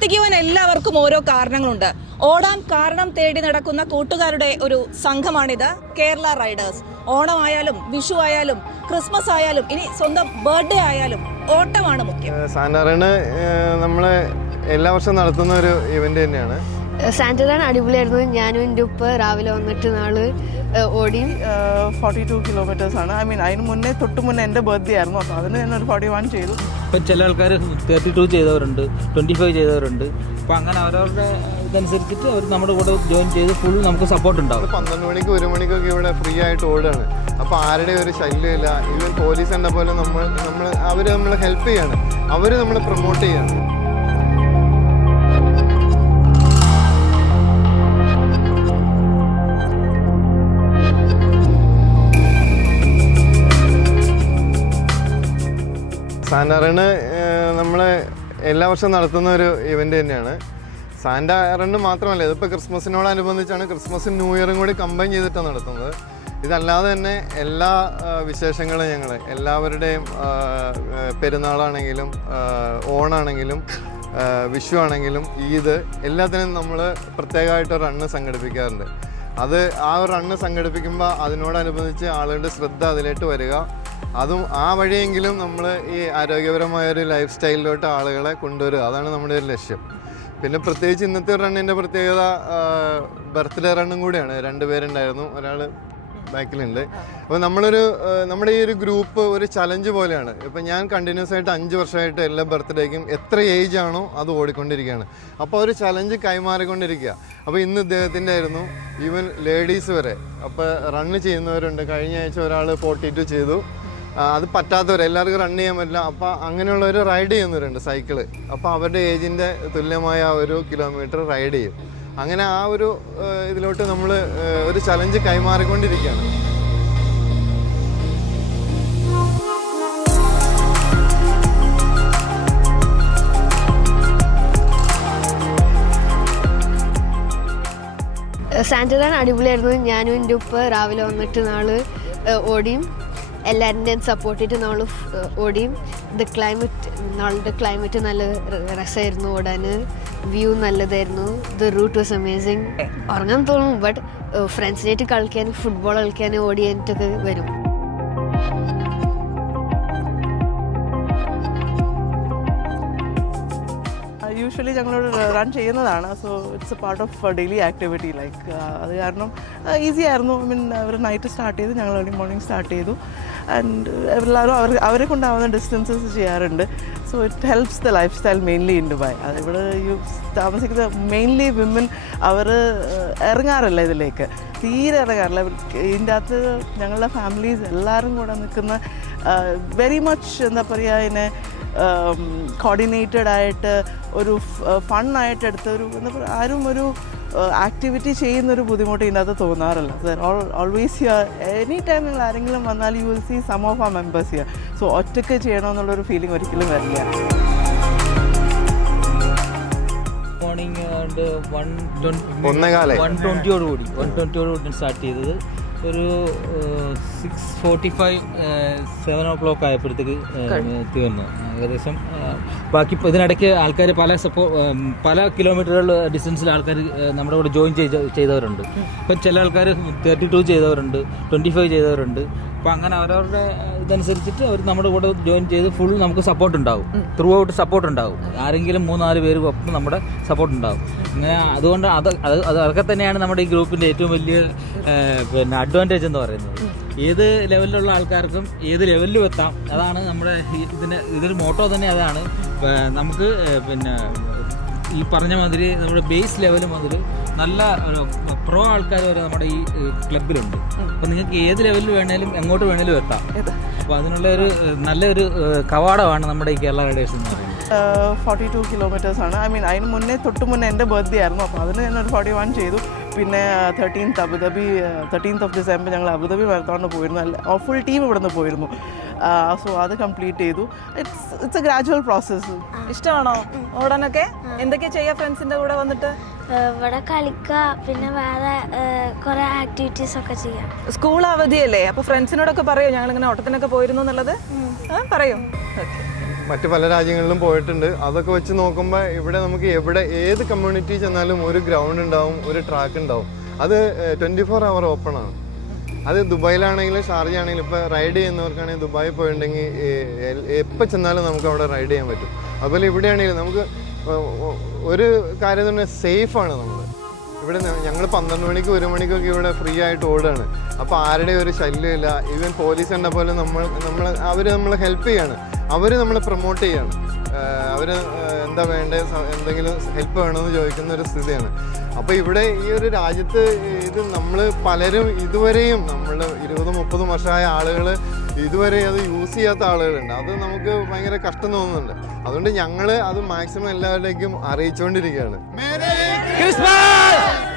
പ്രവർത്തിക്കുവാൻ എല്ലാവർക്കും ഓരോ കാരണങ്ങളുണ്ട്. ഓടാൻ കാരണം തേടി നടക്കുന്ന കൂട്ടുകാരുടെ ഒരു സംഘമാണിത്. കേരള റൈഡേഴ്സ്. ഓണമായാലും വിഷു ആയാലും ക്രിസ്മസ് ആയാലും ഇനി സ്വന്തം ബർത്ത്ഡേ ആയാലും ഓട്ടമാണ് മുഖ്യം. സാന്റാറിന് നമ്മൾ എല്ലാ വർഷവും നടത്തുന്ന ഒരു ഇവന്റ് തന്നെയാണ്. സാന്റലാൻ അടിപൊളിയായിരുന്നു. ഞാനും എന്റെ ഉപ്പ് രാവിലെ വന്നിട്ട് നാൾ ഓടി. ഓടിയും ഫോർട്ടി ടു കിലോമീറ്റേഴ്സ് ആണ്. ഐ മീൻ അതിന് മുന്നേ തൊട്ട് മുന്നേ എന്റെ ബർത്ത്ഡേ ആയിരുന്നു അപ്പോൾ അതിന് ഞാൻ ഒരു ഫോർട്ടി വൺ ചെയ്തു. ഇപ്പം ചില ആൾക്കാർ തേർട്ടി ടു ചെയ്തവരുണ്ട് ട്വന്റി ഫൈവ് ചെയ്തവരുണ്ട്. അപ്പോൾ അങ്ങനെ അവരവരുടെ ഇതനുസരിച്ചിട്ട് അവർ നമ്മുടെ കൂടെ ജോയിൻ ചെയ്ത് ഫുൾ നമുക്ക് സപ്പോർട്ട് ഉണ്ടാവും. പന്ത്രണ്ട് മണിക്ക് ഒരു മണിക്കൊക്കെ ഇവിടെ ഫ്രീ ആയിട്ട് ഓടുകയാണ്. അപ്പോൾ ആരുടെ ഒരു ശല്യമില്ല ഈവൻ പോലീസ് കണ്ട പോലെ നമ്മൾ നമ്മൾ അവർ നമ്മളെ ഹെൽപ്പ് ചെയ്യാണ്. അവർ നമ്മളെ പ്രൊമോട്ട് ചെയ്യാണ്. സാന്റാറിന് നമ്മൾ എല്ലാ വർഷവും നടത്തുന്ന ഒരു ഇവന്റ് തന്നെയാണ്. സാന്റാ റണ്ണ് മാത്രമല്ല ഇതിപ്പോൾ ക്രിസ്മസിനോടനുബന്ധിച്ചാണ് ക്രിസ്മസും ന്യൂ ഇയറും കൂടി കമ്പൈൻ ചെയ്തിട്ടാണ് നടത്തുന്നത്. ഇതല്ലാതെ തന്നെ എല്ലാ വിശേഷങ്ങളും ഞങ്ങൾ എല്ലാവരുടെയും പെരുന്നാളാണെങ്കിലും ഓണാണെങ്കിലും വിഷു ആണെങ്കിലും ഈദ് എല്ലാത്തിനും നമ്മൾ പ്രത്യേകമായിട്ട് റണ്ണ് സംഘടിപ്പിക്കാറുണ്ട്. അത് ആ റണ്ണ് സംഘടിപ്പിക്കുമ്പോൾ അതിനോടനുബന്ധിച്ച് ആളുകളുടെ ശ്രദ്ധ അതിലേക്ക് വരിക. അതും ആ വഴിയെങ്കിലും നമ്മൾ ഈ ആരോഗ്യപരമായ ഒരു ലൈഫ് സ്റ്റൈലിലോട്ട് ആളുകളെ കൊണ്ടുവരിക. അതാണ് നമ്മുടെ ഒരു ലക്ഷ്യം. പിന്നെ പ്രത്യേകിച്ച് ഇന്നത്തെ റണ്ണിന്റെ പ്രത്യേകത ബർത്ത്ഡേ റണ്ണും കൂടിയാണ്. രണ്ട് പേരുണ്ടായിരുന്നു. ഒരാൾ ബാക്കിലുണ്ട്. അപ്പോൾ നമ്മളൊരു നമ്മുടെ ഈ ഒരു ഗ്രൂപ്പ് ഒരു ചലഞ്ച് പോലെയാണ്. ഇപ്പം ഞാൻ കണ്ടിന്യൂസ് ആയിട്ട് അഞ്ച് വർഷമായിട്ട് എല്ലാ ബർത്ത്ഡേക്കും എത്ര ഏജ് ആണോ അത് ഓടിക്കൊണ്ടിരിക്കുകയാണ്. അപ്പോൾ ഒരു ചലഞ്ച് കൈമാറിക്കൊണ്ടിരിക്കുക. അപ്പോൾ ഇന്ന് ഇദ്ദേഹത്തിന്റെ ആയിരുന്നു ഈവൻ ലേഡീസ് വരെ. അപ്പോൾ റണ്ണ് ചെയ്യുന്നവരുണ്ട്. കഴിഞ്ഞ ആഴ്ച ഒരാൾ ഫോർട്ടി ടു ചെയ്തു അത് പറ്റാത്തവർ എല്ലാവർക്കും റൺ ചെയ്യാൻ പറ്റില്ല. അപ്പോൾ അങ്ങനെയുള്ളവർ റൈഡ് ചെയ്യുന്നവരുണ്ട് സൈക്കിൾ അപ്പോൾ അവരുടെ ഏജിന്റെ തുല്യമായ ഒരു കിലോമീറ്റർ റൈഡ് ചെയ്യും. അങ്ങനെ ആ ഒരു ഇതിലോട്ട് നമ്മൾ ഒരു ചലഞ്ച് കൈമാറിക്കൊണ്ടിരിക്കുകയാണ്. സാന്റലാൻ അടിപൊളിയായിരുന്നു. ഞാനും എന്റെ ഉപ്പ് രാവിലെ വന്നിട്ട് ഏഹ്, ഓടിയും. എല്ലാവരുടെയും സപ്പോർട്ട് ചെയ്ത് നമ്മൾ ഓടിയും. ഇത് ക്ലൈമറ്റ് നമ്മളുടെ ക്ലൈമറ്റ് നല്ല രസമായിരുന്നു ഓടാൻ. വ്യൂ നല്ലതായിരുന്നു. ദ റൂട്ട് വാസ് അമേസിങ് ഉറങ്ങാൻ തോന്നും ബട്ട് ഫ്രണ്ട്സിനായിട്ട് കളിക്കാൻ ഫുട്ബോൾ കളിക്കാൻ ഓടിയായിട്ടൊക്കെ വരും. യൂഷ്വലി ഞങ്ങളോട് റൺ ചെയ്യുന്നതാണ്. So it's a part of daily activity like അത് കാരണം ഈസി ആയിരുന്നു. ഐ മീൻ അവർ നൈറ്റ് സ്റ്റാർട്ട് ചെയ്തു ഞങ്ങൾ ഏർലി മോർണിംഗ് സ്റ്റാർട്ട് ചെയ്തു. ആൻഡ് എല്ലാവരും അവർ അവരെ കൊണ്ടാവുന്ന ഡിസ്റ്റൻസസ് ചെയ്യാറുണ്ട്. So it helps the life style mainly in Dubai ഇവിടെ യു താമസിക്കുന്ന മെയിൻലി വിമൻ അവർ ഇറങ്ങാറില്ല ഇതിലേക്ക്. തീരെ ഇറങ്ങാറില്ല. ഇതിന്റെ അകത്ത് ഞങ്ങളുടെ ഫാമിലീസ് എല്ലാവരും കൂടെ നിൽക്കുന്ന വെരി മച്ച് എന്താ പറയുക ഇതിനെ കോർഡിനേറ്റഡ് ആയിട്ട് ഒരു ഫണ്ണായിട്ട് എടുത്ത ഒരു എന്താ പറയുക ആരും ഒരു ആക്ടിവിറ്റി ചെയ്യുന്നൊരു ബുദ്ധിമുട്ട് ഇതിനകത്ത് തോന്നാറില്ല. ഓൾവേസ് ഹിയർ എനി ടൈം നിങ്ങൾ ആരെങ്കിലും വന്നാൽ you will see some of a members here so ഒറ്റയ്ക്ക് ചെയ്യണമെന്നുള്ളൊരു ഫീലിംഗ് ഒരിക്കലും വരില്ല. മോർണിംഗ് വൺ ഒന്നേകാലായി. വൺ ട്വന്റിയോട് കൂടി വൺ ട്വന്റിയോട് കൂടി സ്റ്റാർട്ട് ചെയ്തത്. ഒരു six forty five seven o'clock ആയപ്പോഴത്തേക്ക് എത്തി വന്നു. ഏകദേശം ബാക്കി ഇതിനിടയ്ക്ക് ആൾക്കാർ പല സപ്പോ പല കിലോമീറ്ററുകൾ ഡിസ്റ്റൻസിൽ ആൾക്കാർ നമ്മുടെ കൂടെ ജോയിൻ ചെയ്തവരുണ്ട്. ഇപ്പം ചില ആൾക്കാർ തേർട്ടി ടു ചെയ്തവരുണ്ട് ട്വന്റി ഫൈവ് ചെയ്തവരുണ്ട്. അപ്പം അങ്ങനെ അവരവരുടെ ഇതനുസരിച്ചിട്ട് അവർ നമ്മുടെ കൂടെ ജോയിൻ ചെയ്ത് ഫുൾ നമുക്ക് സപ്പോർട്ട് ഉണ്ടാവും. ത്രൂ ഔട്ട് സപ്പോർട്ട് ഉണ്ടാവും. ആരെങ്കിലും മൂന്നാൽ പേര് ഒപ്പം നമ്മുടെ സപ്പോർട്ട് ഉണ്ടാവും. അങ്ങനെ അതുകൊണ്ട് അത് അത് അത് അതൊക്കെ തന്നെയാണ് നമ്മുടെ ഈ ഗ്രൂപ്പിന്റെ ഏറ്റവും വലിയ പിന്നെ അഡ്വാന്റേജ് എന്ന് പറയുന്നത്. ഏത് ലെവലിലുള്ള ആൾക്കാർക്കും ഏത് ലെവലിലും എത്താം. അതാണ് നമ്മുടെ ഈ ഇതിന് ഇതൊരു മോട്ടോ തന്നെ അതാണ്. നമുക്ക് പിന്നെ ഈ പറഞ്ഞ മാതിരി നമ്മുടെ ബേസ് ലെവൽ മുതൽ നല്ല പ്രോ ആൾക്കാർ വരെ നമ്മുടെ ഈ ക്ലബിലുണ്ട് അപ്പം നിങ്ങൾക്ക് ഏത് ലെവലിൽ വേണേലും എങ്ങോട്ട് വേണേലും എത്താം. അപ്പോൾ അതിനുള്ള ഒരു നല്ലൊരു കവാടമാണ് നമ്മുടെ ഈ കേരള റൈഡേഴ്സ് എന്ന് പറയുന്നത്. ഫോർട്ടി ടു കിലോമീറ്റേഴ്സ് ആണ്. ഐ മീൻ അതിന് മുന്നേ തൊട്ട് മുന്നേ എന്റെ ബർത്ത്ഡേ ആയിരുന്നു. അപ്പോൾ അതിന് ഞാൻ ഒരു ഫോർട്ടി വൺ ചെയ്തു. പിന്നെ thirteenth Abu Dhabi thirteenth of December ഞങ്ങൾ അബുദാബി മാരത്തോണിന് പോയിരുന്നു. അല്ല ഫുൾ ടീം ഇവിടെ നിന്ന് പോയിരുന്നു. സോ അത് കംപ്ലീറ്റ് ചെയ്തു. It's it's a gradual process ഇഷ്ടമാണോ? ഓടാനൊക്കെ? എന്തൊക്കെയാ ചെയ്യാ ഫ്രണ്ട്സിന്റെ കൂടെ വന്നിട്ട്? ഇവിടെ കളിക്കുക പിന്നെ വേറെ കുറെ ആക്ടിവിറ്റീസ് ഒക്കെ ചെയ്യാം. സ്കൂൾ അവധിയല്ലേ? അപ്പൊ ഫ്രണ്ട്സിനോടൊക്കെ പറയോ? ഞങ്ങൾ ഇങ്ങനെ ഓട്ടത്തിനൊക്കെ പോയിരുന്നു എന്നുള്ളത്? പറയോ. പറയൂ മറ്റ് പല രാജ്യങ്ങളിലും പോയിട്ടുണ്ട്. അതൊക്കെ വെച്ച് നോക്കുമ്പോൾ ഇവിടെ നമുക്ക് എവിടെ ഏത് കമ്മ്യൂണിറ്റി ചെന്നാലും ഒരു ഗ്രൗണ്ട് ഉണ്ടാവും ഒരു ട്രാക്ക് ഉണ്ടാവും. അത് ട്വന്റി ഫോർ അവർ ഓപ്പൺ ആണ്. അത് ദുബായിലാണെങ്കിലും ഷാർജ ആണെങ്കിലും ഇപ്പോൾ റൈഡ് ചെയ്യുന്നവർക്കാണെങ്കിൽ ദുബായിൽ പോയിട്ടുണ്ടെങ്കിൽ എപ്പോൾ ചെന്നാലും നമുക്ക് അവിടെ റൈഡ് ചെയ്യാൻ പറ്റും. അതുപോലെ ഇവിടെയാണെങ്കിലും നമുക്ക് ഒരു കാര്യം തന്നെ സേഫാണ് നമ്മൾ ഇവിടെ ഞങ്ങൾ പന്ത്രണ്ട് മണിക്ക് ഒരു മണിക്കൊക്കെ ഇവിടെ ഫ്രീ ആയിട്ട് ഓടുകയാണ്. അപ്പോൾ ആരുടെ ഒരു ശല്യമില്ല ഈവൻ പോലീസ് കണ്ട പോലെ നമ്മൾ നമ്മൾ അവർ നമ്മളെ ഹെൽപ്പ് ചെയ്യാണ്. അവർ നമ്മളെ പ്രൊമോട്ട് ചെയ്യാണ്. അവർ എന്താ വേണ്ടത് എന്തെങ്കിലും ഹെൽപ്പ് വേണമെന്ന് ചോദിക്കുന്ന ഒരു സ്ഥിതിയാണ്. അപ്പോൾ ഇവിടെ ഈ ഒരു രാജ്യത്ത് ഇത് നമ്മൾ പലരും ഇതുവരെയും നമ്മൾ ഇരുപതും മുപ്പതും വർഷമായ ആളുകൾ ഇതുവരെ അത് യൂസ് ചെയ്യാത്ത ആളുകളുണ്ട്. അത് നമുക്ക് ഭയങ്കര കഷ്ടം തോന്നുന്നുണ്ട്. അതുകൊണ്ട് ഞങ്ങൾ അത് മാക്സിമം എല്ലാവരിലേക്കും അറിയിച്ചുകൊണ്ടിരിക്കുകയാണ് ക്രിസ്മസ്